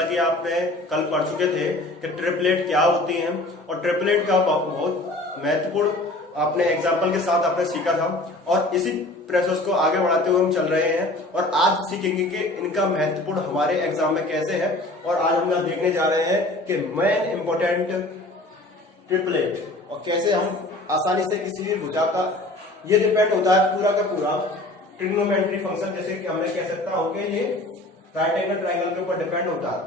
जैसा कि आपने कल पढ़ चुके थे कि ट्रिपलेट क्या होती हैं और ट्रिपलेट का बहुत महत्वपूर्ण आपने एग्जाम्पल के साथ आपने सीखा था और इसी प्रोसेस को आगे बढ़ाते हुए हम चल रहे हैं और आज सीखेंगे कि इनका महत्वपूर्ण हमारे एग्जाम में कैसे है। और आज हम यहाँ देखने जा रहे हैं कि मेन इंपॉर्टेंट ट्रिपलेट और कैसे हम आसानी से किसी भी भुजा का, ये डिपेंड होता है पूरा का पूरा ट्रिग्नोमेट्री फंक्शन, जैसे कि हमने कह सकता हो कि ये राइट एंगल ट्रायंगल के ऊपर डिपेंड होता है।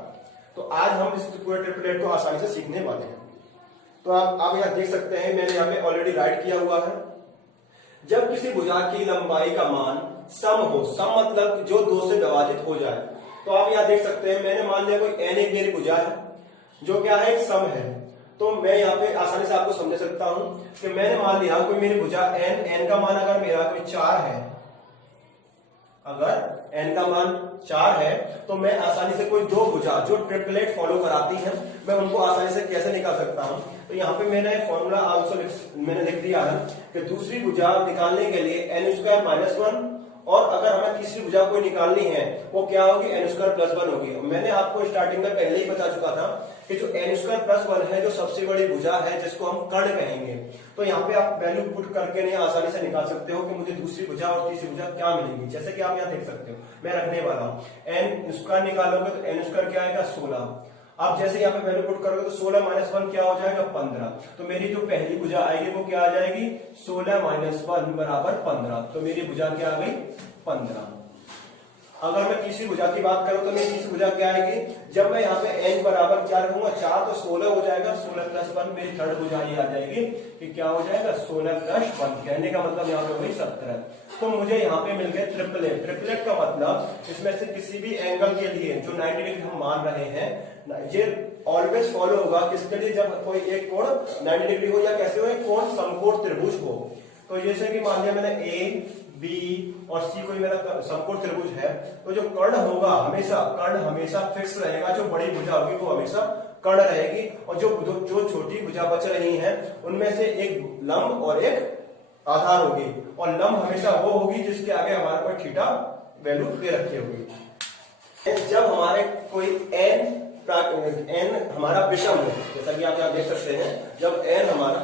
तो आज हम इस पूरे ट्रिपलेट को आसानी से सीखने वाले हैं। तो आप यहाँ देख सकते हैं, मैंने यहाँ पे ऑलरेडी राइट किया हुआ है। जब किसी भुजा की लंबाई का मान सम हो, सम मतलब जो 2 से विभाजित हो जाए, तो आप यहाँ देख सकते हैं मैंने मान लिया कोई n एक मेरी भुजा है जो क्या है, एक सम है। तो मैं यहाँ पे आसानी से आपको समझ सकता हूं कि मैंने मान लिया कोई मेरी भुजा n का मान अगर मेरा कोई 4 है, अगर n का मान 4 है तो मैं आसानी से कोई 2 भुजा जो ट्रिपलेट फॉलो कराती हैं मैं उनको आसानी से कैसे निकाल सकता हूं। तो यहाँ पे मैंने फॉर्मूला आल्सो मैंने लिख दिया है कि दूसरी भुजा निकालने के लिए n² - 1 और अगर हमें तीसरी भुजा कोई निकालनी है वो क्या होगी, n² + 1 होगी। मैंने आपको स्टार्टिंग में पहले ही बता चुका था कि जो n² + 1 है जो सबसे बड़ी भुजा है जिसको हम कर्ण कहेंगे। तो यहाँ पे आप वैल्यू पुट करके नहीं आसानी से निकाल सकते हो कि मुझे दूसरी भुजा और तीसरी भुजा क्या मिलेगी। जैसे कि आप यहाँ देख सकते हो मैं रखने वाला हूँ n² निकालोगे तो n² क्या आएगा, 16। आप जैसे यहाँ पे वैल्यू पुट करोगे तो 16 - 1 क्या हो जाएगा, 15। तो मेरी जो पहली भुजा आएगी वो क्या आ जाएगी, 16 - 1 = 15। तो मेरी भुजा क्या आ गई, 15। अगर मैं तीसरी भुजा की बात करूं तो मेरी तीसरी भुजा क्या आएगी, जब मैं यहाँ पे n बराबर क्या रखूंगा, 4 तो 16 हो जाएगा, 16 + 1 मेरी थर्ड भुजा ये आ जाएगी कि क्या हो जाएगा, 16 + 1, कहने का मतलब यहाँ पे वही 17। तो मुझे यहाँ पे मिल गए ट्रिपलेट। ट्रिपलेट का मतलब इसमें से किसी भी एंगल के लिए जो 90 डिग्री हम मान रहे हैं ये ऑलवेज फॉलो होगा किसके लिए, जब कोई एक कोण 90 डिग्री हो या कैसे हो, एक कोण समकोण त्रिभुज हो। तो जैसे कि मान लिया मैंने ए बी और सी कोई मेरा समकोण त्रिभुज है, तो जो कर्ण होगा कर्ण हमेशा फिक्स रहेगा, जो बड़ी भुजा होगी वो हमेशा कर्ण रहेगी और जो छोटी भुजा बच रही हैं उनमें से एक लंब और एक आधार होगी और लंब हमेशा वो होगी जिसके आगे हमारे कोई थीटा वैल्यू दे रखी होगी। जब हमारे कोई n हमारा विषम है, जैसा कि आप यहाँ देख सकते हैं, जब n हमारा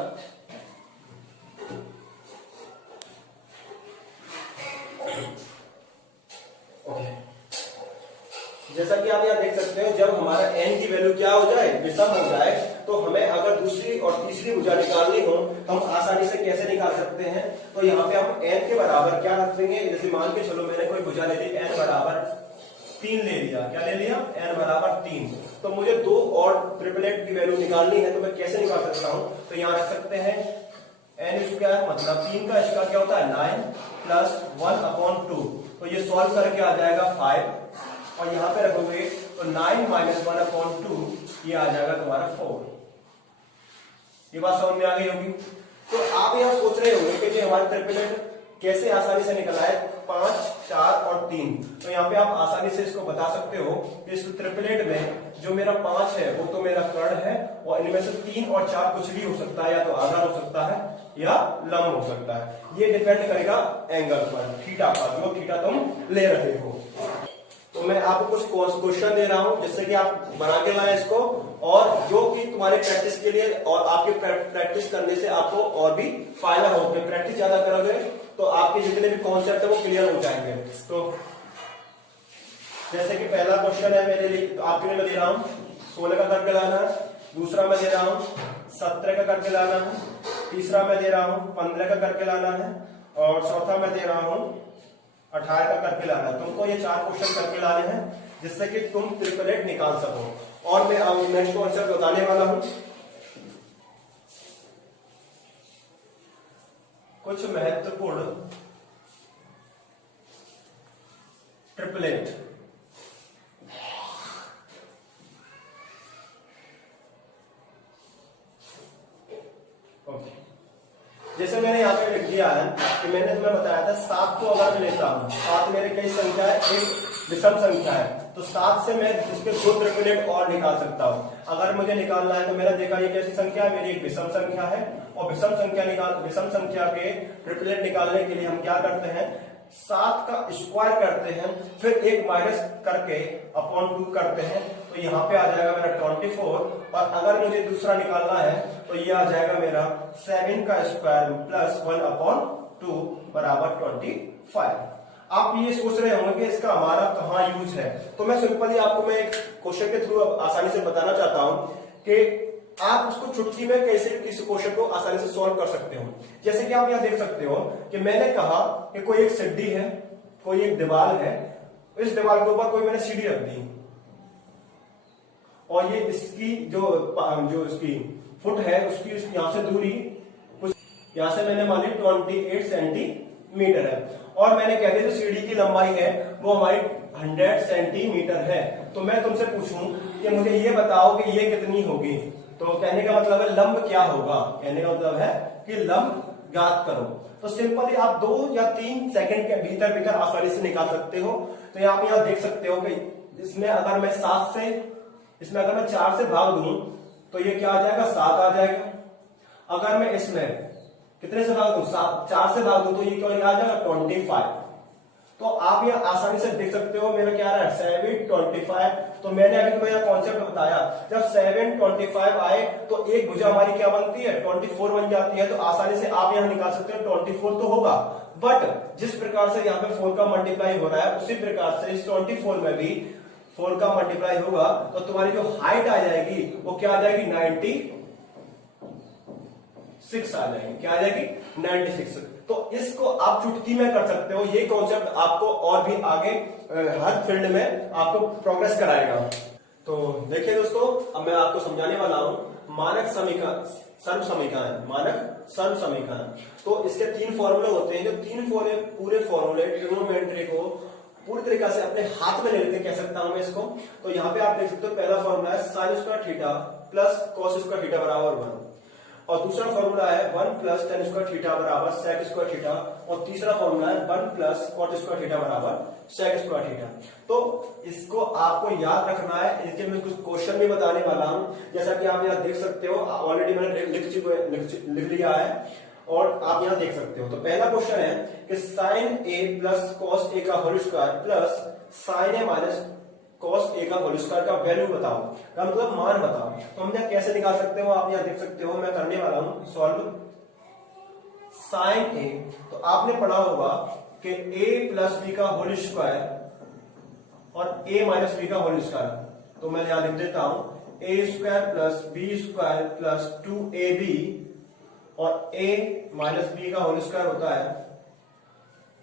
जैसा कि आप यहाँ देख सकते हो जब हमारा n की वैल्यू क्या हो जाए, विषम हो जाए, तो हमें अगर दूसरी और तीसरी भुजा निकालनी हो तो हम आसानी से कैसे निकाल सकते हैं। तो यहाँ पे हम n के बराबर क्या रखेंगे, जैसे मान के चलो मैंने कोई भुजा ले ली n बराबर 3 ले लिया, क्या ले लिया, n बराबर 3। तो मुझे 2 और ट्रिपलेट की वैल्यू निकालनी है तो मैं कैसे निकाल सकता हूँ, तो यहाँ रख सकते हैं n² मतलब 3 का स्क्वायर क्या होता है, 9 + 1/2। तो ये सॉल्व करके आ जाएगा 5 और यहाँ पे रखोगे तो 9 - 1/2 ये आ जाएगा तुम्हारा 4। ये बात समझ में आ गई होगी। तो आप यहाँ सोच रहे होंगे कि जो हमारे ट्रिपलेट कैसे आसानी से निकला है, 5, 4 और 3। तो यहाँ पे आप आसानी से इसको बता सकते हो कि इस ट्रिपलेट में जो मेरा 5 है वो तो मेरा कर्ण है और इनमें से 3 और 4 कुछ भी हो सकता है, या तो आधार हो सकता है या लंब हो सकता है। ये डिपेंड करेगा एंगल पर, थीटा पर, जो थीटा तुम ले रहे हो। तो मैं आपको कुछ क्वेश्चन दे रहा हूं जिससे कि आप बना के लाएं इसको, और जो कि तुम्हारे प्रैक्टिस के लिए और आपके प्रैक्टिस करने से आपको और भी फायदा हो। प्रैक्टिस ज्यादा करोगे तो आपके जितने भी कॉन्सेप्ट है वो क्लियर हो जाएंगे। तो जैसे कि पहला क्वेश्चन है मेरे लिए, तो आपके लिए मैं दे रहा हूं 16 का करके लाना है, दूसरा मैं दे रहा हूं 17 का करके लाना है, तीसरा मैं दे रहा हूं 15 का करके लाना है और चौथा मैं दे रहा हूं 18 का करके लाना है। तुमको ये 4 क्वेश्चन करके लाने हैं जिससे कि तुम ट्रिपलेट निकाल सको। और मैं नेक्स्ट कॉन्सेप्ट बताने वाला हूं, कुछ महत्वपूर्ण ट्रिपलेट। ओके, जैसे मैंने यहाँ पे लिख दिया है कि मैंने तुम्हें बताया था 7 को अगर मैं लेता हूं, 7 मेरे कई संख्या है, एक विषम संख्या है, तो 7 से मैं इसके 2 ट्रिपलेट और निकाल सकता हूं। अगर मुझे निकालना है तो मैंने देखा ये कैसी संख्या है, मेरी एक विषम संख्या है और विषम संख्या के ट्रिपलेट निकालने के लिए हम क्या करते हैं, 7 का स्क्वायर करते हैं, फिर एक माइनस करके अपॉन 2 करते हैं तो यहाँ पे आ जाएगा मेरा 24, और अगर मुझे दूसरा निकालना है तो ये आ जाएगा मेरा 7 का स्क्वायर प्लस 1/2 बराबर 25। आप ये सोच रहे होंगे कि इसका हमारा कहाँ यूज है, तो मैं सिंपली आपको मैं एक क्वेश्चन के थ्रू आसानी से बताना चाहता हूं कि आप उसको चुटकी में कैसे इस क्वेश्चन को आसानी से सॉल्व कर सकते हो। जैसे कि आप यहाँ देख सकते हो कि मैंने कहा कि कोई एक सीढ़ी है, कोई एक दीवार है, इस दीवार के ऊपर कोई मैंने सीढ़ी रख दी, और ये इसकी जो इसकी फुट है उसकी यहां से दूरी कुछ यहां से मैंने मान ली 28 सेंटीमीटर है, और मैंने कह दिया जो सीढ़ी की लंबाई है वो हमारी 100 सेंटीमीटर है। तो मैं तुमसे पूछूं कि मुझे ये बताओ कि ये कितनी होगी, तो कहने का मतलब है लंब क्या होगा, कहने का मतलब है कि लंब ज्ञात करो। तो सिंपली आप 2 या 3 सेकंड के भीतर भीतर आसानी से निकाल सकते हो। तो आप यहाँ देख सकते हो कि इसमें अगर मैं 4 से भाग दूं तो ये क्या आ जाएगा, 7 आ जाएगा। अगर मैं इसमें कितने से भाग दूं, 4 से भाग दूं तो ये क्या आ जाएगा 25। तो आप ये आसानी से देख सकते हो मेरा क्या रहा है 725। तो मैंने अभी तुम्हें यह कॉन्सेप्ट बताया, जब 725 आए तो एक भुजा हमारी क्या बनती है 24 बन जाती है। तो आसानी से आप यहां निकाल सकते हो 24 तो होगा, बट जिस प्रकार से यहाँ पे 4 का मल्टीप्लाई हो रहा है उसी प्रकार से इस 24 में भी 4 का मल्टीप्लाई होगा, तो तुम्हारी जो हाइट आ जाएगी वो क्या आ जाएगी 96 आ जाएगी। क्या आ जाएगी 96। तो इसको आप चुटकी में कर सकते हो। ये कॉन्सेप्ट आपको और भी आगे हर फील्ड में आपको प्रोग्रेस कराएगा। तो देखिए दोस्तों, अब मैं आपको समझाने वाला हूं मानक समीकरण, सर्व समीकरण, मानक सर्व समीकरण। तो इसके 3 फॉर्मूले होते हैं, जो 3 पूरे फॉर्मूले ट्रिग्नोमेट्री को पूरी तरीके से अपने हाथ में ले लेते, कह सकता हूं मैं इसको। तो यहाँ पे आप देख सकते हो पहला फॉर्मूला है sine square theta plus cos square theta बराबर 1, और दूसरा फॉर्मूला है 1 प्लस टेन स्क्वायर थीटा बराबर सेक स्क्वायर थीटा, और तीसरा फॉर्मूला है 1 प्लस कॉट स्क्वायर थीटा बराबर सेक स्क्वायर थीटा। तो इसको आपको याद रखना है। इसके मैं कुछ क्वेश्चन भी बताने वाला हूं, जैसा कि आप यहाँ देख सकते हो, ऑलरेडी मैंने लिख लिया है और आप यहाँ देख सकते हो। तो पहला क्वेश्चन है कि sign A plus cos A का whole square plus sign A minus cos A का होल स्क्वायर का वैल्यू बताओ, का मतलब मान बताओ। तो हम यहाँ कैसे निकाल सकते हो, आप यहाँ देख सकते हो, मैं करने वाला हूं सॉल्व साइन ए। तो आपने पढ़ा होगा कि a प्लस बी का होल स्क्वायर और a माइनस बी का होल स्क्वायर। तो मैं यहां लिख देता हूं a square plus b square plus 2ab, और a माइनस बी का होल स्क्वायर होता है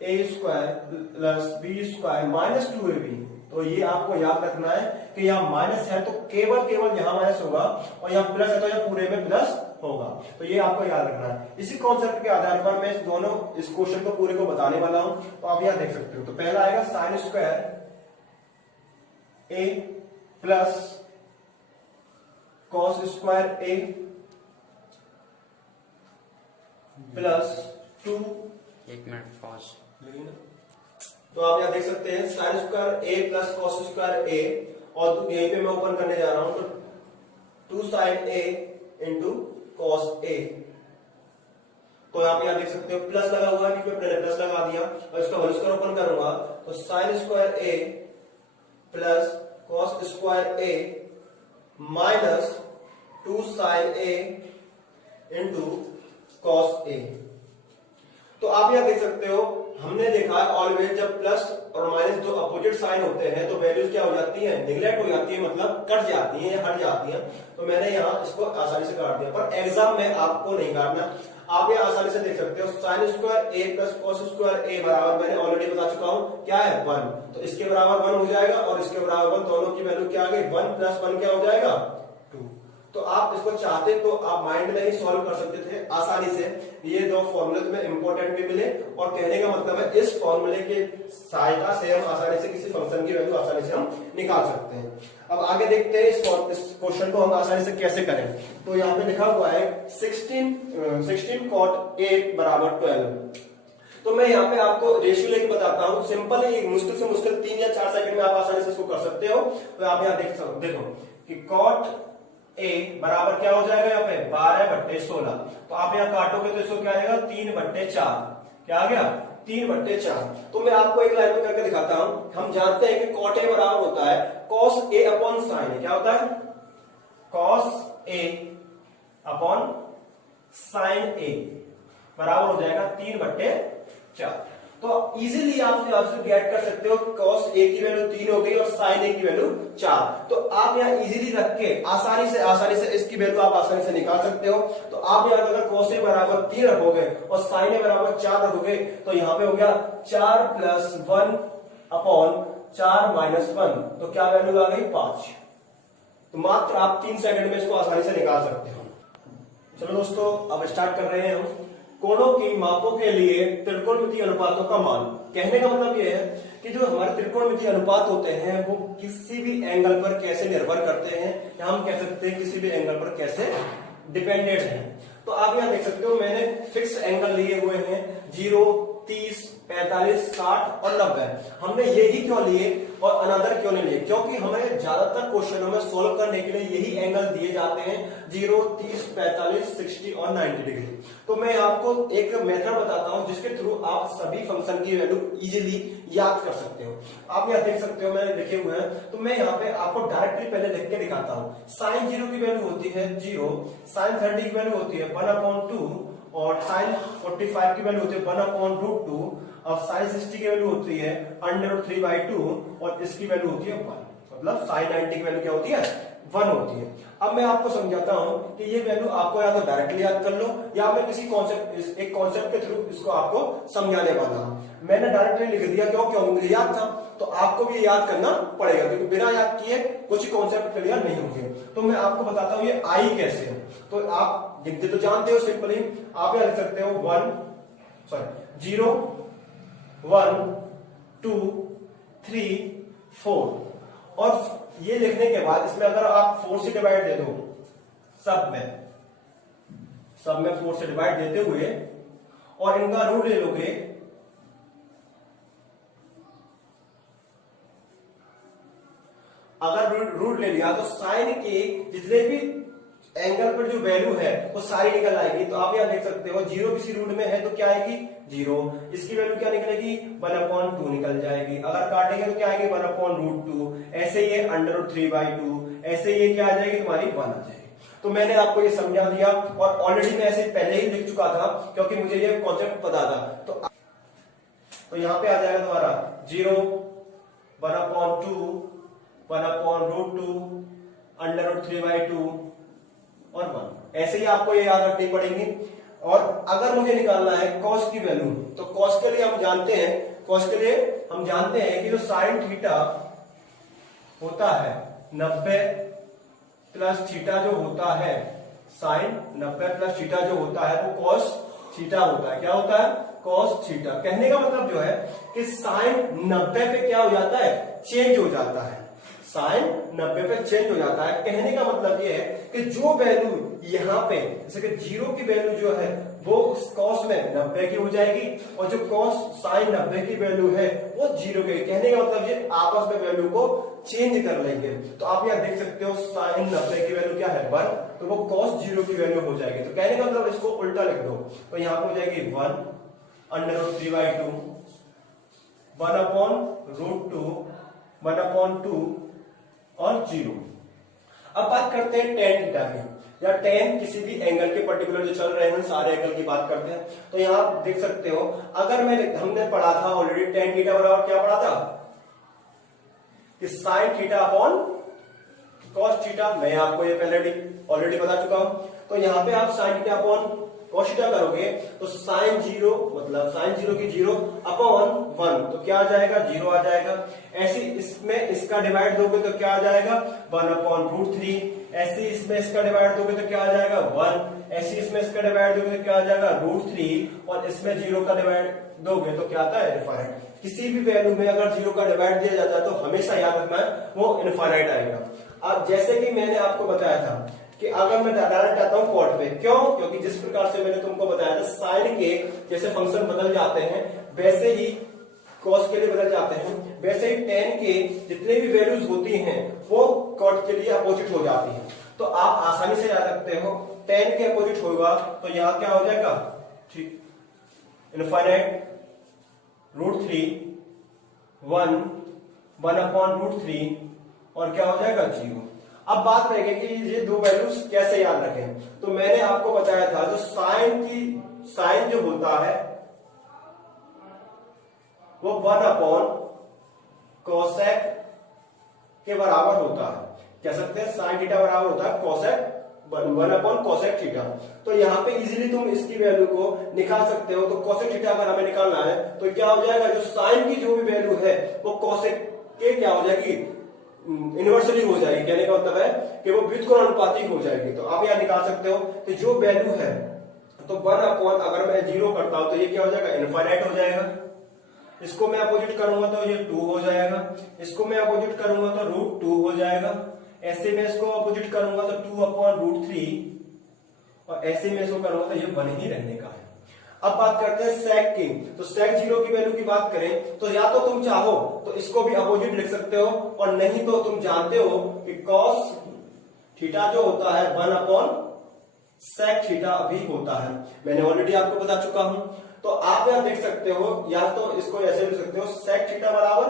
a square plus b square minus 2ab। तो ये आपको याद रखना है कि यहाँ माइनस है तो केवल यहां माइनस होगा, और यहाँ प्लस है तो यहाँ पूरे में प्लस होगा। तो ये आपको याद रखना है। इसी कॉन्सेप्ट के आधार पर मैं इस क्वेश्चन को पूरे को बताने वाला हूं। तो आप यहाँ देख सकते हो। तो पहला आएगा साइन स्क्वायर ए प्लस कॉस स्क्वायर ए प्लस 2, 1 मिनट पॉज। तो आप यहाँ देख सकते हैं साइन स्क्वायर ए प्लस कॉस स्क्वायर ए, और यहीं पे मैं ओपन करने जा रहा हूं तो 2 sign A into cos A. तो आप यहाँ देख सकते हो प्लस लगा हुआ है, क्योंकि मैंने प्लस लगा दिया, और इसका होल स्क्वायर ओपन करूंगा तो sine square A plus cos square A minus 2 sign A into cos A. तो आप यहाँ देख सकते हो, हमने देखा है ऑलवेज जब प्लस और माइनस दो अपोजिट साइन होते हैं तो वैल्यूज क्या हो जाती है, निगलेक्ट हो जाती है, मतलब कट जाती है या हट जाती है। तो मैंने यहाँ इसको आसानी से काट दिया, पर एग्जाम में आपको नहीं काटना। आप ये आसानी से देख सकते हो साइन स्क्वायर ए प्लस कॉस स्क्वायर ए बराबर, मैंने ऑलरेडी बता चुका हूँ क्या है 1, तो इसके बराबर 1 हो जाएगा, और इसके बराबर 1, दोनों की वैल्यू क्या आ गई 1 प्लस 1 क्या हो जाएगा 2। तो आप इसको चाहते तो आप माइंड में ही सॉल्व कर सकते थे आसानी से। ये 2 फॉर्मूले तुम्हें इंपॉर्टेंट भी मिले, और कहने का मतलब है इस फॉर्मूले की सहायता से हम आसानी से किसी फंक्शन की वैल्यू आसानी से हम निकाल सकते हैं। अब आगे देखते हैं इस क्वेश्चन को हम आसानी से कैसे करें। तो यहाँ पे लिखा हुआ है 16 cot a बराबर 12। तो मैं यहाँ पे आपको रेशियो लेके बताता हूँ, सिंपल है, मुश्किल से मुश्किल 3 या 4 सेकंड में आप आसानी से इसको कर सकते हो। तो आप यहाँ देखो कि cot a बराबर क्या हो जाएगा, यहाँ पे 12/16। तो आप यहाँ काटोगे तो इसको क्या आएगा 3/4, क्या आ गया 3/4। तो मैं आपको एक लाइन में करके दिखाता हूं। हम जानते हैं कि cot A बराबर होता है cos A upon sin A। क्या होता है? cos A upon sin A बराबर हो जाएगा 3/4। तो इजीली आप गेट कर सकते हो cos A की वैल्यू 3 हो गई और sin A की वैल्यू 4। तो आप यहाँ इजीली रख के आसानी से इसकी वैल्यू आप आसानी से निकाल सकते हो। तो आप यहाँ अगर cos A बराबर 3 रखोगे और sin A बराबर 4 रखोगे तो यहाँ पे हो गया 4 + 1 अपॉन 4 - 1। तो क्या वैल्यू आ गई? 5। तो मात्र आप 3 सेकंड में इसको आसानी से निकाल सकते हो। चलो दोस्तों, अब स्टार्ट कर रहे हैं हम कोणों की मापों के लिए त्रिकोणमितीय अनुपातों का मान। कहने का मतलब यह है कि जो हमारे त्रिकोणमितीय अनुपात होते हैं वो किसी भी एंगल पर कैसे निर्भर करते हैं, या हम कह सकते हैं किसी भी एंगल पर कैसे डिपेंडेंट हैं। तो आप यहाँ देख सकते हो मैंने फिक्स एंगल लिए हुए हैं 0, 30, 45, 60 और 90। हमने यही क्यों लिए और अनदर क्यों नहीं लिए? क्योंकि हमें ज्यादातर क्वेश्चनों में सोल्व करने के लिए यही एंगल दिए जाते हैं 0, 30, 45, 60 और 90 डिग्री। तो मैं आपको एक मेथड बताता हूं जिसके थ्रू आप सभी फंक्शन की वैल्यू इजीली याद कर सकते हो। आप यहाँ देख सकते हो मैंने लिखे हुए हैं, तो मैं यहाँ पे आपको डायरेक्टली पहले लिख के दिखाता हूँ। sin 0 की वैल्यू होती है 0, sin 30 की वैल्यू होती है 1/2 और sin 45 की वैल्यू होती है 1/√2 और sin 60 की वैल्यू होती है √3/2 और इसकी वैल्यू होती है 1। मतलब sin 90 की वैल्यू क्या होती है? 1 होती है। अब मैं आपको समझाता हूं कि ये वैल्यू आपको या तो डायरेक्टली याद कर लो या मैं किसी एक कॉन्सेप्ट के थ्रू इसको आपको समझाने वाला हूं। मैंने डायरेक्टली लिख दिया क्यों मुझे याद था, तो आपको भी याद करना पड़ेगा क्योंकि बिना याद किए कुछ कॉन्सेप्ट क्लियर नहीं होंगे। तो मैं आपको बताता हूं ये आई कैसे है। तो आप गिनते तो जानते हो सिंपली, आप यहां लिख सकते हो 0, 1, 2, 3, 4 और ये लिखने के बाद इसमें अगर आप 4 से डिवाइड दे दो, सब में 4 से डिवाइड देते हुए और इनका रूट ले लोगे, अगर रूट ले लिया तो साइन के जितने भी एंगल पर जो वैल्यू है वो सारी निकल आएगी। तो आप यहां देख सकते हो 0 किसी रूट में है तो क्या आएगी? 0। इसकी वैल्यू क्या निकलेगी? 1/2 निकल जाएगी। अगर काटेंगे तो क्या आएगी? 1/√2। ऐसे ये √3/2, ऐसे ये क्या आ जाएगी? तुम्हारी 1 आ जाएगी। तो मैंने आपको ये समझा दिया और ऑलरेडी मैं ऐसे पहले ही लिख चुका था क्योंकि मुझे ये कॉन्सेप्ट पता था। तो यहां पे आ जाएगा तुम्हारा 0, 1/2, 1/√2, √3/2 और 1। ऐसे ही आपको ये याद रखनी पड़ेगी। और अगर मुझे निकालना है cos की वैल्यू, तो cos के लिए हम जानते हैं कि जो sin थीटा होता है 90 प्लस थीटा जो होता है, sin 90 प्लस थीटा जो होता है वो cos थीटा होता है। क्या होता है? cos theta. कहने का मतलब जो है कि sin 90 पे क्या हो जाता है? चेंज हो जाता है। साइन 90 पे चेंज हो जाता है। कहने का मतलब ये है कि जो वैल्यू यहाँ पे जैसे कि 0 की वैल्यू जो है वो cos में 90 की हो जाएगी और जो cos sin 90 की वैल्यू है वो 0 की। कहने का मतलब ये आपस में वैल्यू को चेंज कर लेंगे। तो आप यहाँ देख सकते हो sin 90 की वैल्यू क्या है? 1, तो वो cos 0 की वैल्यू हो जाएगी। तो कहने का मतलब इसको उल्टा लिख दो तो यहाँ पे हो जाएगी 1/√3/2, 1/√2, 1/2 और 0। अब बात करते हैं tan थीटा की, या tan किसी भी एंगल के पर्टिकुलर जो चल रहे हैं सारे एंगल की बात करते हैं। तो यहां आप देख सकते हो अगर हमने पढ़ा था ऑलरेडी tan थीटा बराबर क्या पढ़ा था कि sin theta upon cos theta. मैं आपको ये पहले ऑलरेडी बता चुका हूं। तो यहां पे आप sin theta upon cos theta करोगे तो sin 0 मतलब sin 0 की 0 अपॉन 1 तो क्या आ जाएगा? 0 आ जाएगा। ऐसे इसमें इसका डिवाइड दोगे तो क्या आ जाएगा? 1/√3। ऐसे इसमें इसका डिवाइड दोगे तो क्या आ जाएगा? 1। ऐसे इसमें इसका डिवाइड दोगे तो क्या आ जाएगा? √3 और इसमें 0 का डिवाइड दोगे तो क्या आता है? इनफाइनाइट। किसी भी वैल्यू में अगर 0 का डिवाइड दिया जाता है तो हमेशा याद रखना है वो इनफाइनाइट आएगा। अब जैसे कि मैंने आपको बताया था कि अगर मैं डायरेक्ट आता हूं कॉट पे, क्यों? क्योंकि जिस प्रकार से मैंने तुमको बताया था साइन के जैसे फंक्शन बदल जाते हैं वैसे ही कॉस के लिए बदल जाते हैं, वैसे ही टेन के जितने भी वैल्यूज होती हैं वो कॉट के लिए अपोजिट हो जाती हैं। तो आप आसानी से याद रखते हो टेन के अपोजिट होगा तो यहां क्या हो जाएगा? ठीक, इनफाइनाइट। √3 1 1/√3 और क्या हो जाएगा 0। अब बात रहेगी कि ये दो वैल्यूज कैसे याद रखें। तो मैंने आपको बताया था जो साइन जो होता है वो 1/कोसेक के बराबर होता है। कह सकते हैं साइन थीटा बराबर होता है कोसेक 1/कोसेक थीटा। तो यहाँ पे इजीली तुम इसकी वैल्यू को निकाल सकते हो। तो कोसेक थीटा अगर हमें निकालना है तो क्या हो जाएगा, जो साइन की जो भी वैल्यू है वो कोसेक के क्या हो जाएगी, इनवर्सली हो जाएगी। कहने का मतलब है कि वो व्युत्क्रमानुपाती हो जाएगी। तो आप यहाँ निकाल सकते हो कि जो वैल्यू है तो 1 अगर मैं 0 करता हूं तो ये क्या हो जाएगा, इनफाइनाइट हो जाएगा। इसको मैं अपोजिट करूंगा तो ये 2 हो जाएगा। इसको मैं अपोजिट करूंगा तो √2 हो जाएगा। ऐसे में इसको अपोजिट करूंगा तो 2/√3 और ऐसे में इसको करूंगा तो ये 1 ही रहने का है। अब बात करते हैं सेक की। तो सेक 0 की वैल्यू की बात करें तो या तो तुम चाहो तो इसको भी अपोजिट लिख सकते हो और नहीं तो तुम जानते हो कि कॉस थीटा जो होता है 1/सेक थीटा भी होता है। मैंने ऑलरेडी आपको बता चुका हूं। तो आप यहां देख सकते हो, या तो इसको ऐसे लिख सकते हो सेक थीटा बराबर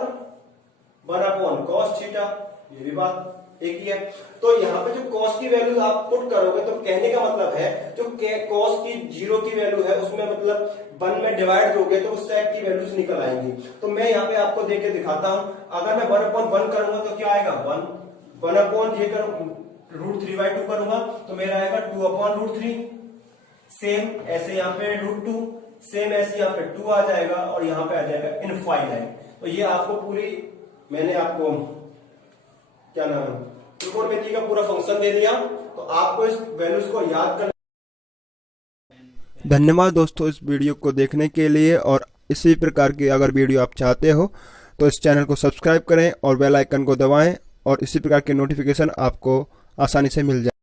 1/कॉस थीटा, ये भी बात एक ही है। तो यहाँ पे जो कॉस की वैल्यू आप पुट करोगे तो कहने का मतलब है जो कॉस की 0 की वैल्यू है उसमें मतलब 1 में डिवाइड दोगे तो सेक की वैल्यूज निकल आएंगी। तो मैं यहाँ पे आपको देख के दिखाता हूं। अगर मैं 1/1 करूंगा तो क्या आएगा, 1 ये करूं √3/2 करूंगा तो मेरा आएगा 2/√3। सेम ऐसे यहाँ पे √2, सेम ऐसे यहाँ पे 2 आ जाएगा और यहाँ पे आ जाएगा इनफाइनाइट। तो ये आपको पूरी मैंने आपको क्या नाम त्रिकोणमिति का पूरा फंक्शन दे दिया। तो आपको इस वैल्यूज को याद कर। धन्यवाद दोस्तों इस वीडियो को देखने के लिए। और इसी प्रकार की अगर वीडियो आप चाहते हो तो इस चैनल को सब्सक्राइब करें और बेल आइकन को दबाएं और इसी प्रकार के नोटिफिकेशन आपको आसानी से मिल जाए।